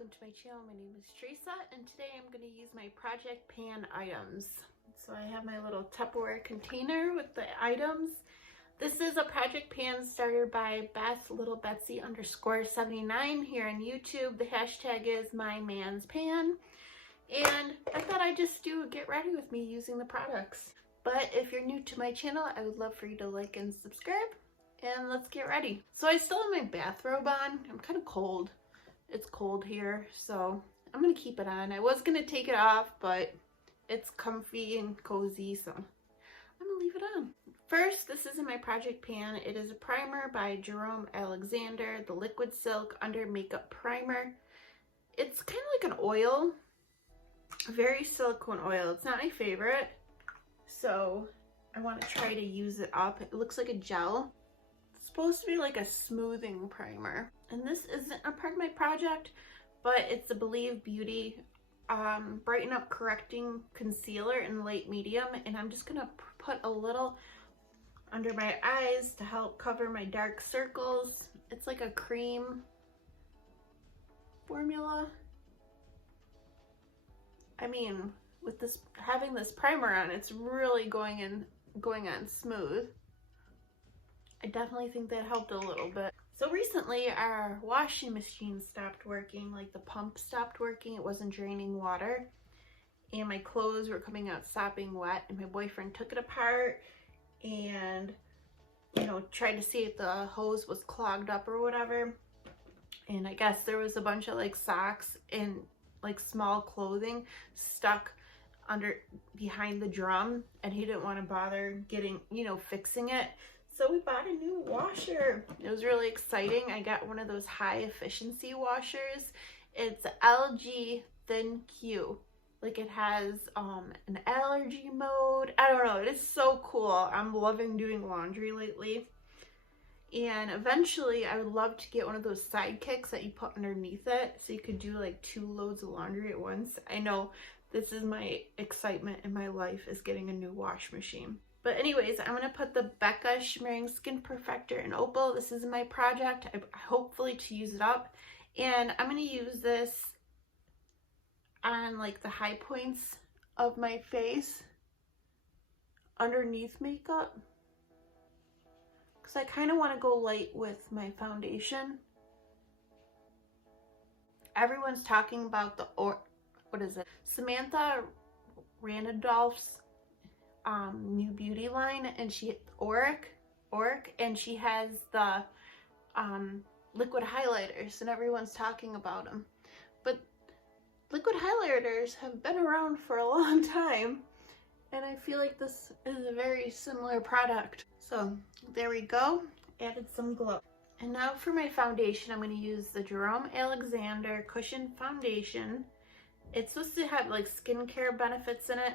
welcome to my channel. My name is Teresa and today I'm going to use my project pan items. So I have my little Tupperware container with the items. This is a project pan started by Beth_Betsy_79 here on YouTube. The hashtag is MyMansPan. And I thought I'd just do a get ready with me using the products. But if you're new to my channel, I would love for you to like and subscribe. And let's get ready. So I still have my bathrobe on. I'm kind of cold. It's cold here, so I'm gonna keep it on. I was gonna take it off, but it's comfy and cozy, so I'm gonna leave it on. First, this is in my project pan. It is a primer by Jerome Alexander, the Liquid Silk Under Makeup Primer. It's kind of like an oil, a very silicone oil. It's not my favorite, so I want to try to use it up. It looks like a gel. It's supposed to be like a smoothing primer. And this isn't a part of my project, but it's the Believe Beauty Brighten Up Correcting Concealer in light medium. And I'm just gonna put a little under my eyes to help cover my dark circles. It's like a cream formula. I mean, with this, having this primer on, it's really going on smooth. I definitely think that helped a little bit. So recently our washing machine stopped working, like the pump stopped working. It wasn't draining water and my clothes were coming out sopping wet, and my boyfriend took it apart and, you know, tried to see if the hose was clogged up or whatever. And I guess there was a bunch of like socks and like small clothing stuck behind the drum, and he didn't want to bother getting, you know, fixing it. So we bought a new washer. It was really exciting. I got one of those high efficiency washers. It's LG Thin Q. Like it has an allergy mode. I don't know. It is so cool. I'm loving doing laundry lately. And eventually I would love to get one of those sidekicks that you put underneath it so you could do like 2 loads of laundry at once. I know this is my excitement in my life, is getting a new wash machine. But anyways, I'm going to put the Becca Schmearing Skin Perfector in Opal. This is my project, hopefully to use it up. And I'm going to use this on like the high points of my face underneath makeup, because I kind of want to go light with my foundation. Everyone's talking about the, what is it? Samantha Randolph's new beauty line, and she Auric, and she has the liquid highlighters, and everyone's talking about them. But liquid highlighters have been around for a long time, and I feel like this is a very similar product. So there we go, added some glow. And now for my foundation, I'm going to use the Jerome Alexander Cushion Foundation. It's supposed to have like skincare benefits in it.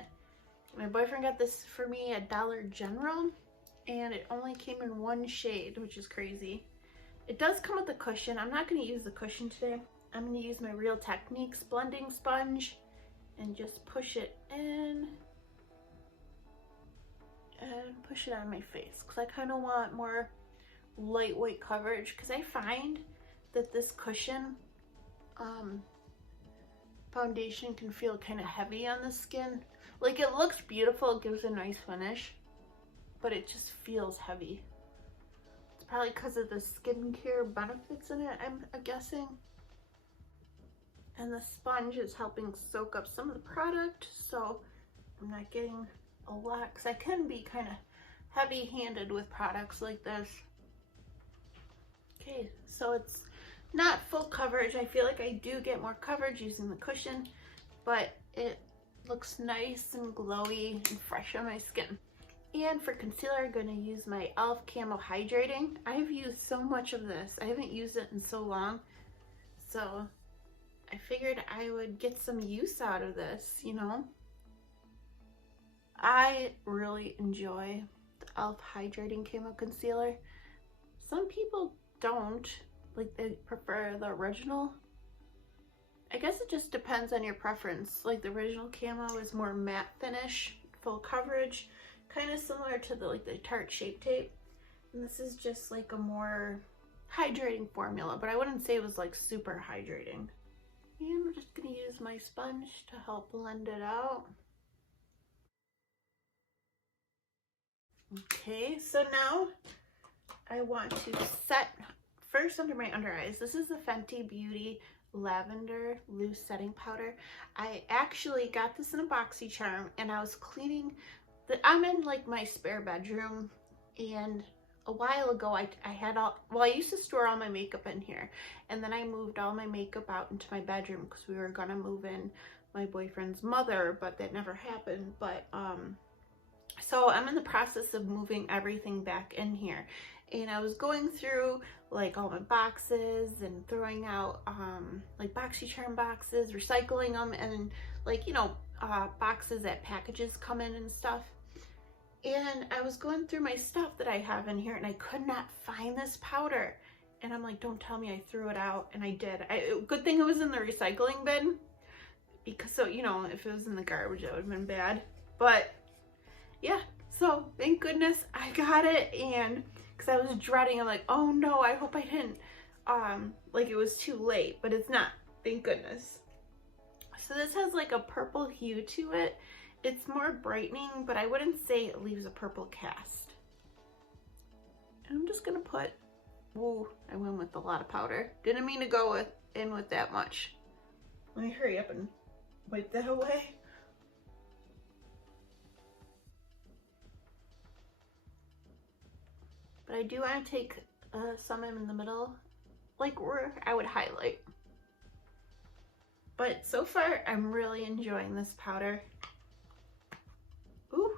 My boyfriend got this for me at Dollar General, and it only came in 1 shade, which is crazy. It does come with a cushion. I'm not going to use the cushion today. I'm going to use my Real Techniques blending sponge and just push it in and push it on my face, because I kind of want more lightweight coverage, because I find that this cushion foundation can feel kind of heavy on the skin. Like, it looks beautiful, it gives a nice finish, but it just feels heavy. It's probably because of the skincare benefits in it, I'm guessing. And the sponge is helping soak up some of the product, so I'm not getting a lot, because I can be kind of heavy-handed with products like this. Okay, so it's not full coverage. I feel like I do get more coverage using the cushion, but it looks nice and glowy and fresh on my skin. And for concealer, I'm going to use my e.l.f. Camo Hydrating. I've used so much of this. I haven't used it in so long, so I figured I would get some use out of this, you know. I really enjoy the e.l.f. Hydrating Camo Concealer. Some people don't. Like, they prefer the original. I guess it just depends on your preference. Like, the original camo is more matte finish, full coverage, kind of similar to the Tarte Shape Tape. And this is just like a more hydrating formula, but I wouldn't say it was like super hydrating. And I'm just going to use my sponge to help blend it out. Okay, so now I want to set first under my under eyes. This is the Fenty Beauty Lavender Loose Setting Powder. I actually got this in a BoxyCharm, and I was cleaning I'm in like my spare bedroom, and a while ago I had I used to store all my makeup in here, and then I moved all my makeup out into my bedroom because we were gonna move in my boyfriend's mother, but that never happened. But so I'm in the process of moving everything back in here, and I was going through like all my boxes and throwing out like BoxyCharm boxes, recycling them, and like, you know, boxes that packages come in and stuff. And I was going through my stuff that I have in here, and I could not find this powder. And I'm like, don't tell me I threw it out. And I did. Good thing it was in the recycling bin, because, so, you know, if it was in the garbage, that would have been bad. But yeah, so thank goodness I got it. And because I was dreading, I'm like, oh no, I hope I didn't, like it was too late, but it's not, thank goodness. So this has like a purple hue to it. It's more brightening, but I wouldn't say it leaves a purple cast. And I'm just gonna put, whoa, I went with a lot of powder. Didn't mean to go in with that much. Let me hurry up and wipe that away. But I do want to take some in the middle, like where I would highlight. But so far, I'm really enjoying this powder. Ooh.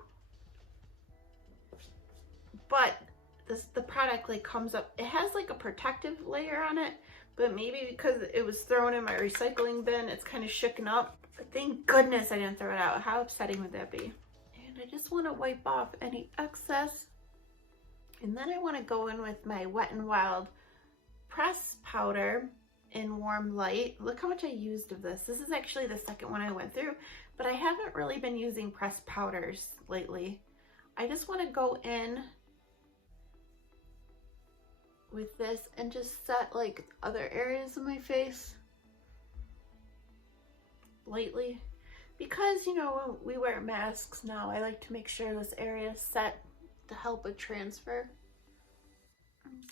But the product like comes up, it has like a protective layer on it, but maybe because it was thrown in my recycling bin, it's kind of shooken up. But thank goodness I didn't throw it out. How upsetting would that be? And I just want to wipe off any excess. And then I want to go in with my Wet n Wild press powder in Warm Light. Look how much I used of this. This is actually the second one I went through, but I haven't really been using pressed powders lately. I just want to go in with this and just set like other areas of my face lightly, because, you know, when we wear masks now, I like to make sure this area is set to help with transfer.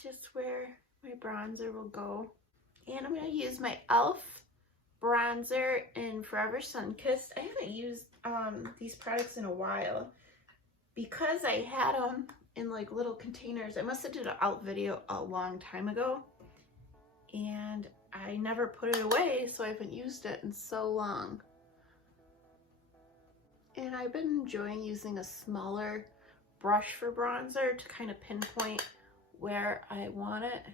Just where my bronzer will go. And I'm going to use my e.l.f. bronzer in Forever Sunkissed. I haven't used these products in a while because I had them in like little containers. I must have did an e.l.f. video a long time ago, and I never put it away, so I haven't used it in so long. And I've been enjoying using a smaller brush for bronzer to kind of pinpoint where I want it.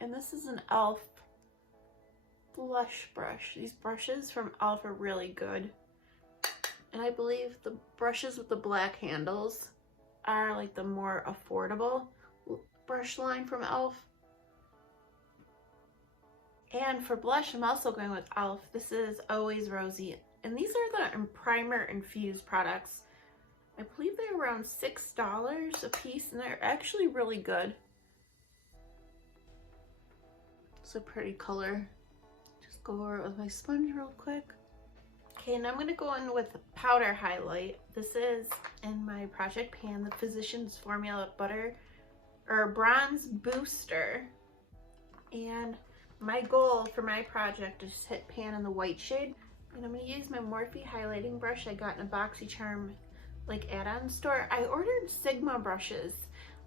And this is an e.l.f. blush brush. These brushes from e.l.f. are really good. And I believe the brushes with the black handles are like the more affordable brush line from e.l.f. And for blush, I'm also going with e.l.f. This is Always Rosy. And these are the primer infused products. I believe they're around $6 a piece, and they're actually really good. It's a pretty color. Just go over it with my sponge real quick. Okay, and I'm going to go in with powder highlight. This is in my Project Pan, the Physicians Formula Butter or Bronze Booster. And my goal for my project is to hit pan in the white shade. And I'm going to use my Morphe highlighting brush I got in a BoxyCharm like add-on store. I ordered Sigma brushes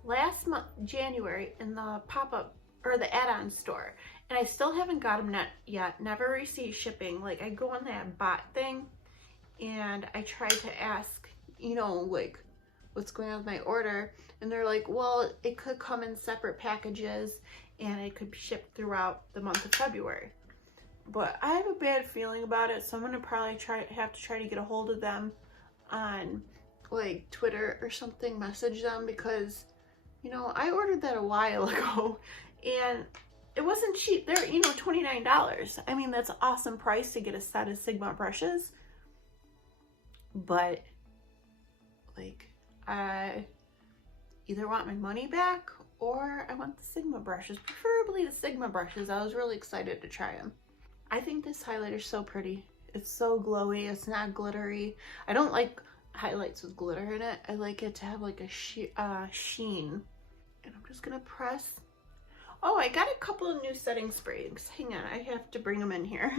last month, January, in the pop-up or the add-on store, and I still haven't got them yet. Never received shipping. Like, I go on that bot thing and I try to ask, you know, like what's going on with my order, and they're like, well, it could come in separate packages and it could be shipped throughout the month of February. But I have a bad feeling about it, so I'm gonna probably have to try to get a hold of them on like Twitter or something, message them, because, you know, I ordered that a while ago and it wasn't cheap. They're, you know, $29. I mean, that's an awesome price to get a set of Sigma brushes, but like, I either want my money back or I want the Sigma brushes, preferably the Sigma brushes. I was really excited to try them. I think this highlighter is so pretty. It's so glowy. It's not glittery. I don't like highlights with glitter in it. I like it to have like a sheen. And I'm just gonna press. Oh, I got a couple of new setting sprays. Hang on, I have to bring them in here.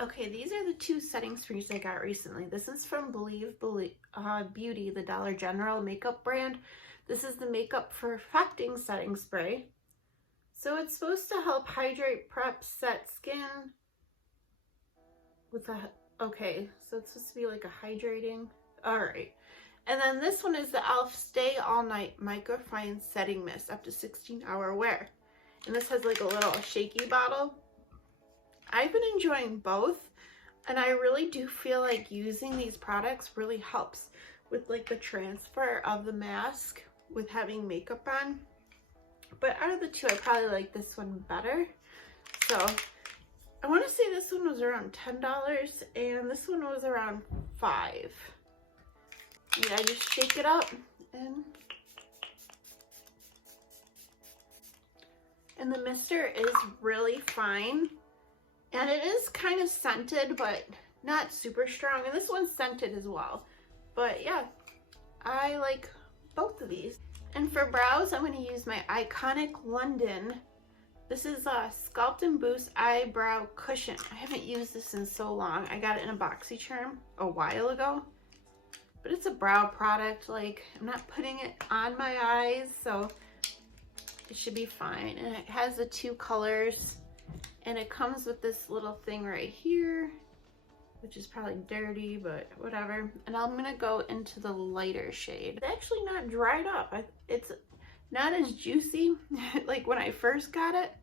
Okay, these are the two setting sprays I got recently. This is from Believe Beauty, the Dollar General makeup brand. This is the Makeup Perfecting setting spray. So it's supposed to help hydrate, prep, set skin with a, okay, so it's supposed to be like a hydrating. All right. And then this one is the e.l.f. Stay All Night Microfine Setting Mist, up to 16-hour wear. And this has like a little shaky bottle. I've been enjoying both, and I really do feel like using these products really helps with like the transfer of the mask with having makeup on. But out of the two, I probably like this one better. So I want to say this one was around $10 and this one was around $5. Yeah, I just shake it up and the mister is really fine. And it is kind of scented, but not super strong. And this one's scented as well. But yeah, I like both of these. And for brows, I'm going to use my Iconic London. This is a Sculpt and Boost Eyebrow Cushion. I haven't used this in so long. I got it in a BoxyCharm a while ago. But it's a brow product. Like, I'm not putting it on my eyes, so it should be fine. And it has the two colors. And it comes with this little thing right here, which is probably dirty, but whatever. And I'm gonna go into the lighter shade. It's actually not dried up. It's not as juicy like when I first got it,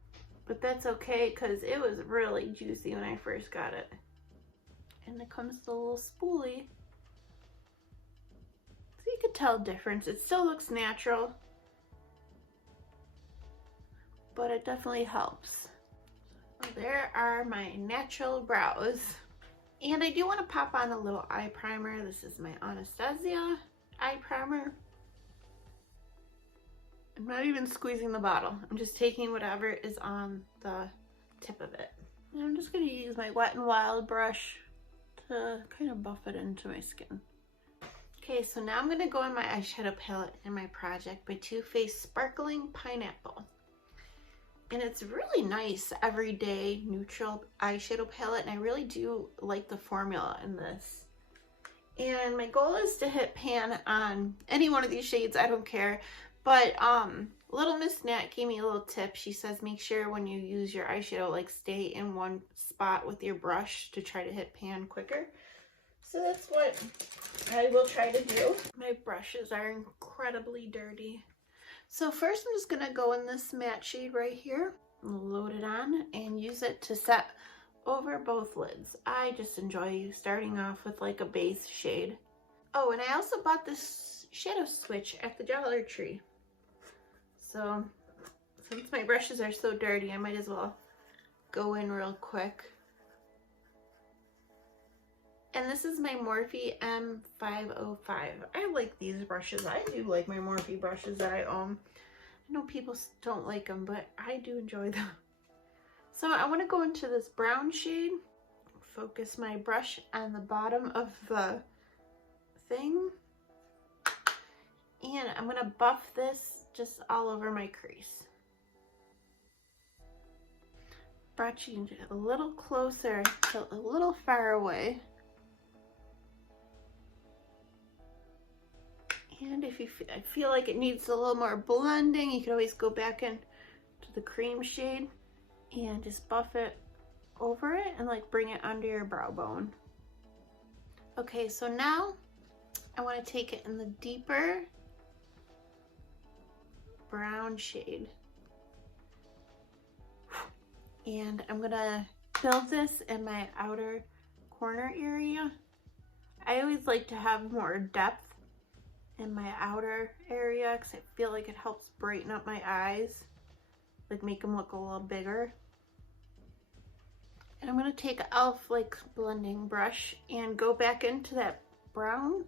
but that's okay because it was really juicy when I first got it. And it comes with a little spoolie. So you can tell a difference. It still looks natural, but it definitely helps. There are my natural brows. And I do want to pop on a little eye primer. This is my Anastasia eye primer. I'm not even squeezing the bottle. I'm just taking whatever is on the tip of it. And I'm just going to use my Wet n Wild brush to kind of buff it into my skin. Okay, so now I'm going to go in my eyeshadow palette in my project by Too Faced Sparkling Pineapple. And it's really nice everyday neutral eyeshadow palette, and I really do like the formula in this. And my goal is to hit pan on any one of these shades, I don't care. But Little Miss Nat gave me a little tip. She says make sure when you use your eyeshadow, like stay in one spot with your brush to try to hit pan quicker. So that's what I will try to do. My brushes are incredibly dirty. So first I'm just gonna go in this matte shade right here, load it on and use it to set over both lids. I just enjoy starting off with like a base shade. Oh, and I also bought this shadow switch at the Dollar Tree. So since my brushes are so dirty, I might as well go in real quick. And this is my Morphe M505. I like these brushes. I do like my Morphe brushes that I own. I know people don't like them, but I do enjoy them. So I want to go into this brown shade. Focus my brush on the bottom of the thing. And I'm going to buff this just all over my crease. Brought you a little closer, a little far away. And if you feel like it needs a little more blending, you can always go back in to the cream shade and just buff it over it and like bring it under your brow bone. Okay, so now I want to take it in the deeper brown shade. And I'm gonna build this in my outer corner area. I always like to have more depth in my outer area because I feel like it helps brighten up my eyes, like make them look a little bigger. And I'm going to take an e.l.f. like blending brush and go back into that brown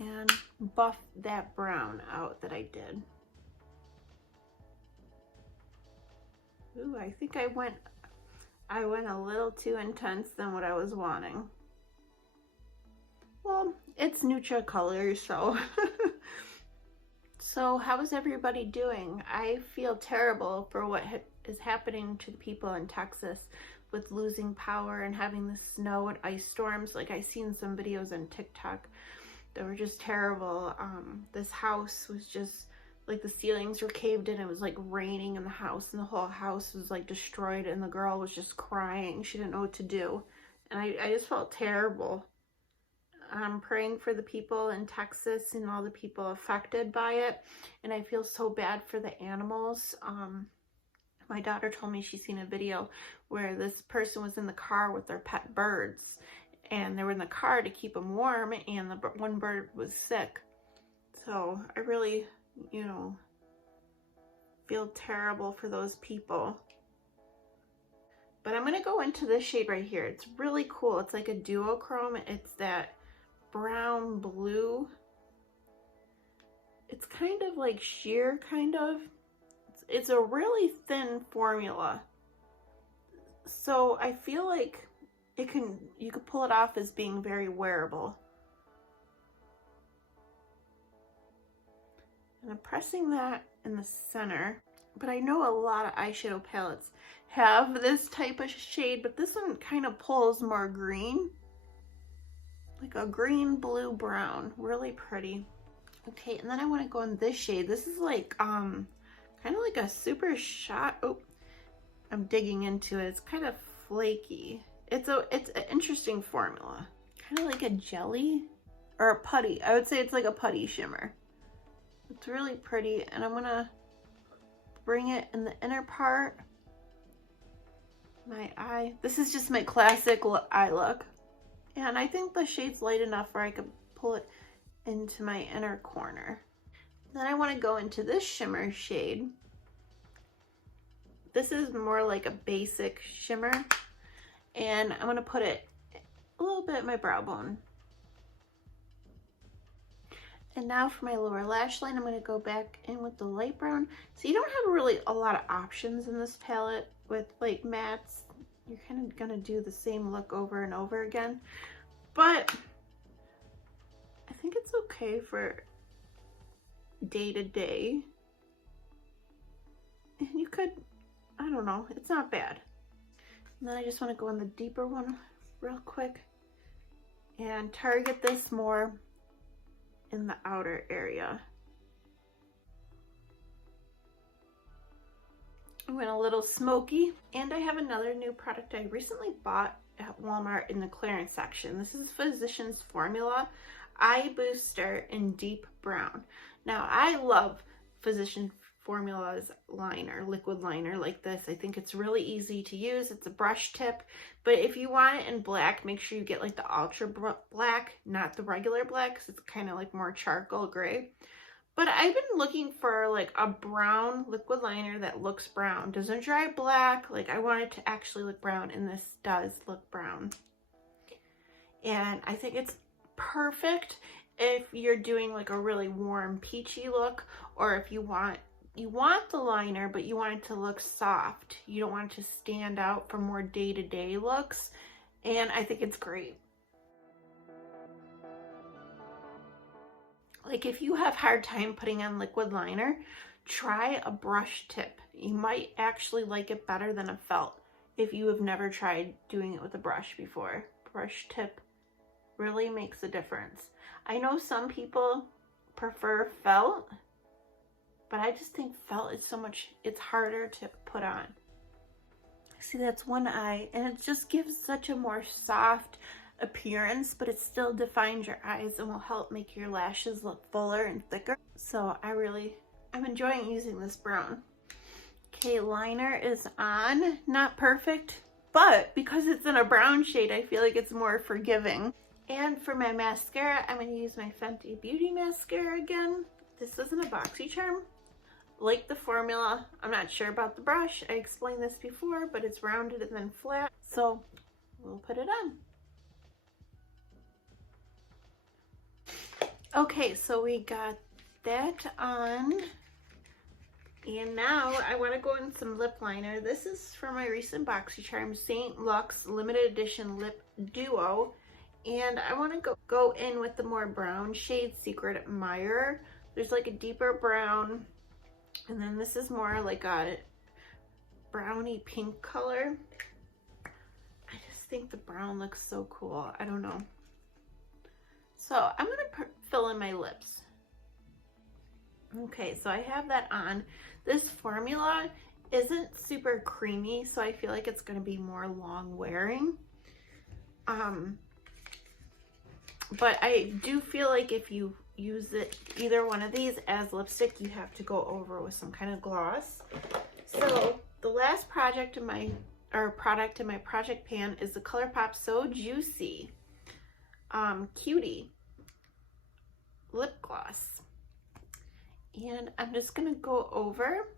and buff that brown out that I did. Ooh, I think I went a little too intense than what I was wanting. Well, it's neutral color, so. So how is everybody doing? I feel terrible for what is happening to the people in Texas with losing power and having the snow and ice storms. Like, I seen some videos on TikTok that were just terrible. This house was just like, the ceilings were caved in. It was like raining in the house, and the whole house was like destroyed, and the girl was just crying. She didn't know what to do, and I just felt terrible. I'm praying for the people in Texas and all the people affected by it, and I feel so bad for the animals. My daughter told me she's seen a video where this person was in the car with their pet birds, and they were in the car to keep them warm, and the one bird was sick. So I really, you know, feel terrible for those people. But I'm gonna go into this shade right here. It's really cool. It's like a duochrome. It's that brown blue. It's kind of like sheer, kind of. It's a really thin formula, so I feel like you could pull it off as being very wearable. And I'm pressing that in the center, but I know a lot of eyeshadow palettes have this type of shade, but this one kind of pulls more green. Like a green, blue, brown. Really pretty. Okay, and then I want to go in this shade. This is like, kind of like a super shot. Oh, I'm digging into it. It's kind of flaky. It's an interesting formula. Kind of like a jelly or a putty. I would say it's like a putty shimmer. It's really pretty, and I'm gonna bring it in the inner part. My eye. This is just my classic eye look. And I think the shade's light enough where I could pull it into my inner corner. Then I want to go into this shimmer shade. This is more like a basic shimmer, and I'm going to put it a little bit in my brow bone. And now for my lower lash line, I'm going to go back in with the light brown. So you don't have really a lot of options in this palette with like mattes. You're kind of going to do the same look over and over again. But I think it's okay for day to day. And you could, I don't know, it's not bad. And then I just want to go in the deeper one real quick and target this more in the outer area. I went a little smoky, and I have another new product I recently bought at Walmart in the clearance section. This is Physicians Formula Eye Booster in Deep Brown. Now, I love Physicians Formula's liner, liquid liner like this. I think it's really easy to use. It's a brush tip, but if you want it in black, make sure you get like the ultra black, not the regular black, because it's kind of like more charcoal gray. But I've been looking for like a brown liquid liner that looks brown. Doesn't dry black. Like, I want it to actually look brown, and this does look brown. And I think it's perfect if you're doing like a really warm peachy look, or if you want the liner, but you want it to look soft. You don't want it to stand out for more day-to-day looks. And I think it's great. Like, if you have a hard time putting on liquid liner, try a brush tip. You might actually like it better than a felt if you have never tried doing it with a brush before. Brush tip really makes a difference. I know some people prefer felt, but I just think felt is it's harder to put on. See, that's one eye, and it just gives such a more soft appearance, but it still defines your eyes and will help make your lashes look fuller and thicker. So I'm enjoying using this brown. Okay, liner is on. Not perfect, but because it's in a brown shade, I feel like it's more forgiving. And for my mascara, I'm going to use my Fenty Beauty Mascara again. This isn't a BoxyCharm. Like the formula, I'm not sure about the brush. I explained this before, but it's rounded and then flat. So we'll put it on. Okay, so we got that on, And now I want to go in some lip liner. This is from my recent BoxyCharm St. Luxe limited edition lip duo. And I want to go in with the more brown shade Secret Admirer. There's like a deeper brown, and then this is more like a brownie pink color. I just think the brown looks so cool. I don't know. So I'm gonna fill in my lips. Okay, so I have that on. This formula isn't super creamy, so I feel like it's gonna be more long wearing. But I do feel like if you use it, either one of these as lipstick, you have to go over with some kind of gloss. So the last product in my project pan is the Colourpop So Juicy Cutie lip gloss. And I'm just gonna go over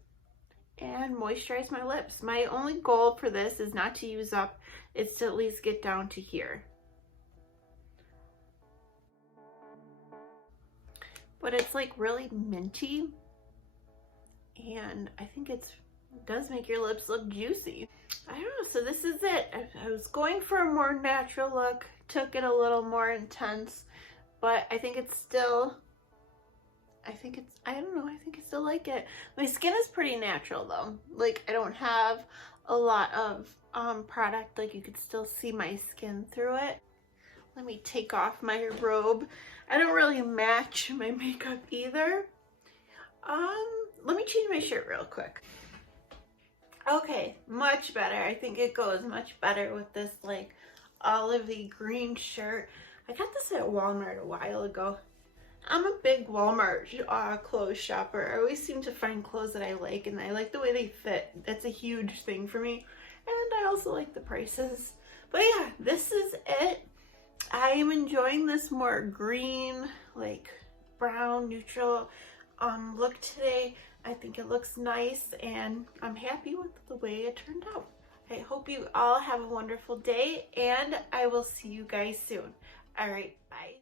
and moisturize my lips. My only goal for this is not to use up, it's to at least get down to here. But it's like really minty, and I think it does make your lips look juicy. I don't know, so this is it. I was going for a more natural look, took it a little more intense, but I think it's still, I don't know, I think I still like it. My skin is pretty natural though. Like, I don't have a lot of product, like you could still see my skin through it. Let me take off my robe. I don't really match my makeup either. Let me change my shirt real quick. Okay, much better. I think it goes much better with this like olivey green shirt. I got this at Walmart a while ago. I'm a big Walmart clothes shopper. I always seem to find clothes that I like, and I like the way they fit. That's a huge thing for me. And I also like the prices. But yeah, this is it. I am enjoying this more green, like brown, neutral look today. I think it looks nice, and I'm happy with the way it turned out. I hope you all have a wonderful day, and I will see you guys soon. All right, bye.